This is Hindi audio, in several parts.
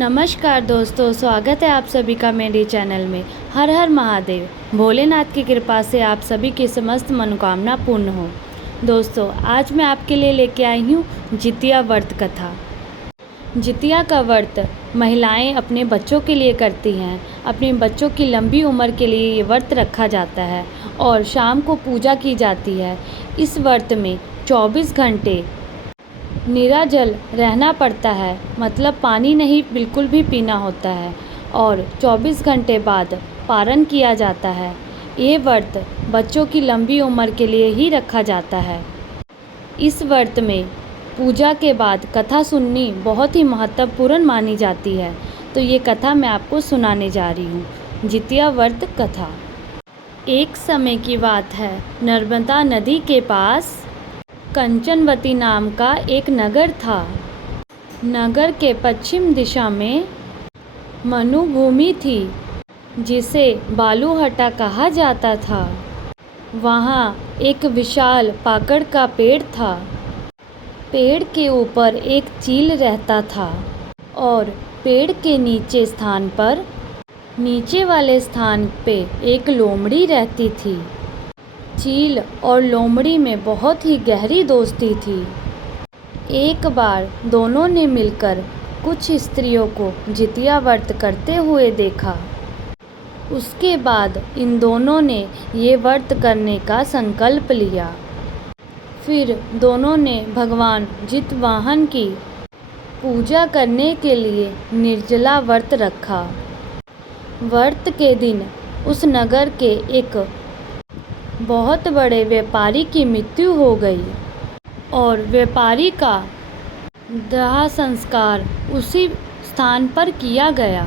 नमस्कार दोस्तों, स्वागत है आप सभी का मेरे चैनल में। हर हर महादेव। भोलेनाथ की कृपा से आप सभी की समस्त मनोकामना पूर्ण हो। दोस्तों, आज मैं आपके लिए लेके आई हूँ जितिया व्रत कथा। जितिया का व्रत महिलाएं अपने बच्चों के लिए करती हैं। अपने बच्चों की लंबी उम्र के लिए ये व्रत रखा जाता है और शाम को पूजा की जाती है। इस व्रत में 24 घंटे निराजल रहना पड़ता है, मतलब पानी नहीं बिल्कुल भी पीना होता है और 24 घंटे बाद पारण किया जाता है। ये व्रत बच्चों की लंबी उम्र के लिए ही रखा जाता है। इस व्रत में पूजा के बाद कथा सुननी बहुत ही महत्वपूर्ण मानी जाती है। तो ये कथा मैं आपको सुनाने जा रही हूँ, जितिया व्रत कथा। एक समय की बात है, नर्मदा नदी के पास कंचनवती नाम का एक नगर था। नगर के पश्चिम दिशा में मनुभूमि थी, जिसे बालूहट्टा कहा जाता था। वहाँ एक विशाल पाकड़ का पेड़ था। पेड़ के ऊपर एक चील रहता था और पेड़ के नीचे वाले स्थान पे एक लोमड़ी रहती थी। चील और लोमड़ी में बहुत ही गहरी दोस्ती थी। एक बार दोनों ने मिलकर कुछ स्त्रियों को जितिया व्रत करते हुए देखा। उसके बाद इन दोनों ने ये व्रत करने का संकल्प लिया। फिर दोनों ने भगवान जितवाहन की पूजा करने के लिए निर्जला व्रत रखा। व्रत के दिन उस नगर के एक बहुत बड़े व्यापारी की मृत्यु हो गई और व्यापारी का दाह संस्कार उसी स्थान पर किया गया।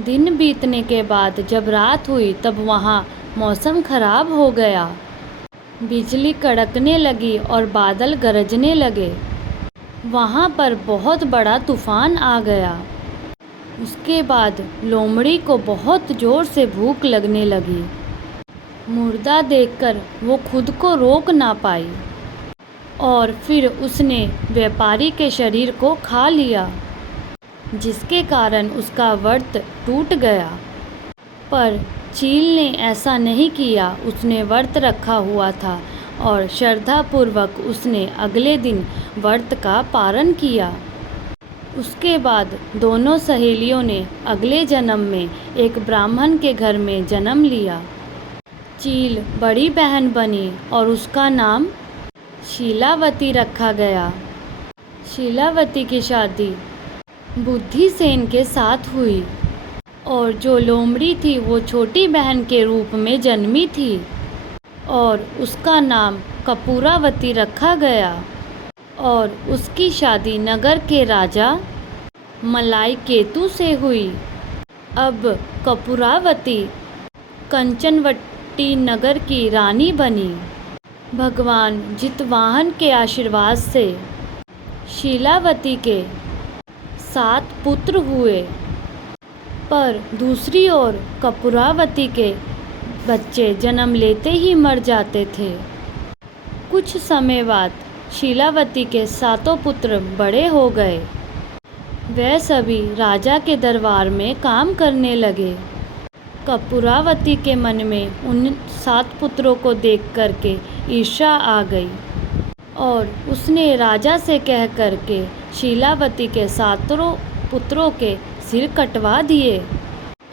दिन बीतने के बाद जब रात हुई तब वहाँ मौसम खराब हो गया। बिजली कड़कने लगी और बादल गरजने लगे। वहाँ पर बहुत बड़ा तूफान आ गया। उसके बाद लोमड़ी को बहुत ज़ोर से भूख लगने लगी। मुर्दा देखकर वो खुद को रोक ना पाई और फिर उसने व्यापारी के शरीर को खा लिया, जिसके कारण उसका व्रत टूट गया। पर चील ने ऐसा नहीं किया। उसने व्रत रखा हुआ था और श्रद्धापूर्वक उसने अगले दिन व्रत का पारण किया। उसके बाद दोनों सहेलियों ने अगले जन्म में एक ब्राह्मण के घर में जन्म लिया। चील बड़ी बहन बनी और उसका नाम शीलावती रखा गया। शीलावती की शादी बुद्धिसेन के साथ हुई और जो लोमड़ी थी वो छोटी बहन के रूप में जन्मी थी और उसका नाम कपूरावती रखा गया। और उसकी शादी नगर के राजा मलाईकेतु से हुई। अब कपूरावती कंचनवटी नगर की रानी बनी। भगवान जितवाहन के आशीर्वाद से शीलावती के 7 पुत्र हुए, पर दूसरी ओर कपूरावती के बच्चे जन्म लेते ही मर जाते थे। कुछ समय बाद शीलावती के 7 पुत्र बड़े हो गए। वे सभी राजा के दरबार में काम करने लगे। कपूरावती के मन में उन 7 पुत्रों को देख करके ईर्ष्या आ गई और उसने राजा से कह करके शीलावती के 7 पुत्रों के सिर कटवा दिए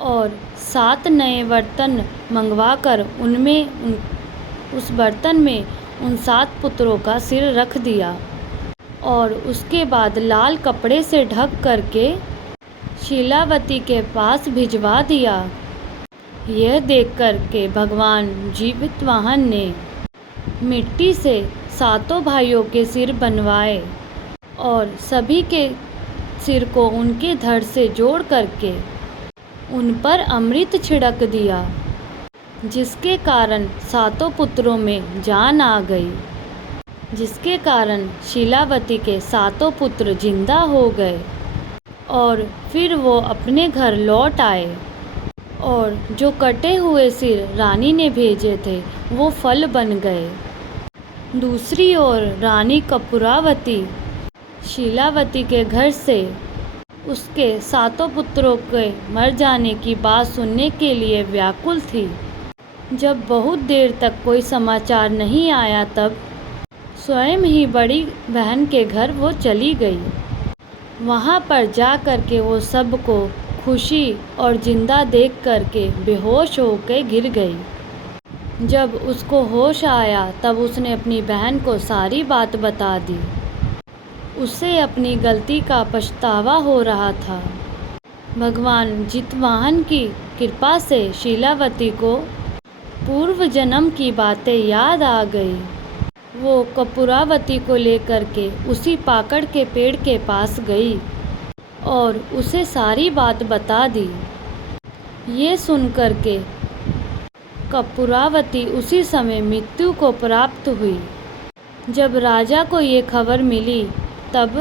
और 7 नए बर्तन मंगवाकर उस बर्तन में उन 7 पुत्रों का सिर रख दिया और उसके बाद लाल कपड़े से ढक करके शीलावती के पास भिजवा दिया। यह देख कर के भगवान जितवाहन ने मिट्टी से 7 भाइयों के सिर बनवाए और सभी के सिर को उनके धड़ से जोड़ करके उन पर अमृत छिड़क दिया, जिसके कारण 7 पुत्रों में जान आ गई, जिसके कारण शीलावती के 7 पुत्र जिंदा हो गए और फिर वो अपने घर लौट आए और जो कटे हुए सिर रानी ने भेजे थे वो फल बन गए। दूसरी ओर रानी कपूरावती शीलावती के घर से उसके सातों पुत्रों के मर जाने की बात सुनने के लिए व्याकुल थी। जब बहुत देर तक कोई समाचार नहीं आया तब स्वयं ही बड़ी बहन के घर वो चली गई। वहाँ पर जा कर के वो सबको खुशी और जिंदा देख कर के बेहोश होकर गिर गई। जब उसको होश आया तब उसने अपनी बहन को सारी बात बता दी। उसे अपनी गलती का पछतावा हो रहा था। भगवान जितवाहन की कृपा से शीलावती को पूर्व जन्म की बातें याद आ गई। वो कपूरावती को लेकर के उसी पाकड़ के पेड़ के पास गई और उसे सारी बात बता दी। ये सुनकर के कपूरावती उसी समय मृत्यु को प्राप्त हुई। जब राजा को ये खबर मिली तब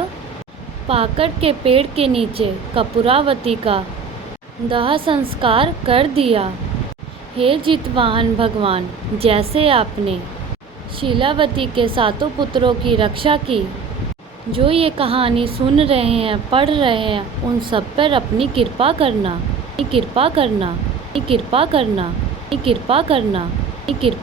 पाकड़ के पेड़ के नीचे कपूरावती का दाह संस्कार कर दिया। हे जितवाहन भगवान, जैसे आपने शीलावती के सातों पुत्रों की रक्षा की, जो ये कहानी सुन रहे हैं, पढ़ रहे हैं, उन सब पर अपनी कृपा करना, कृपा करना, कृपा करना, कृपा करना, कृपा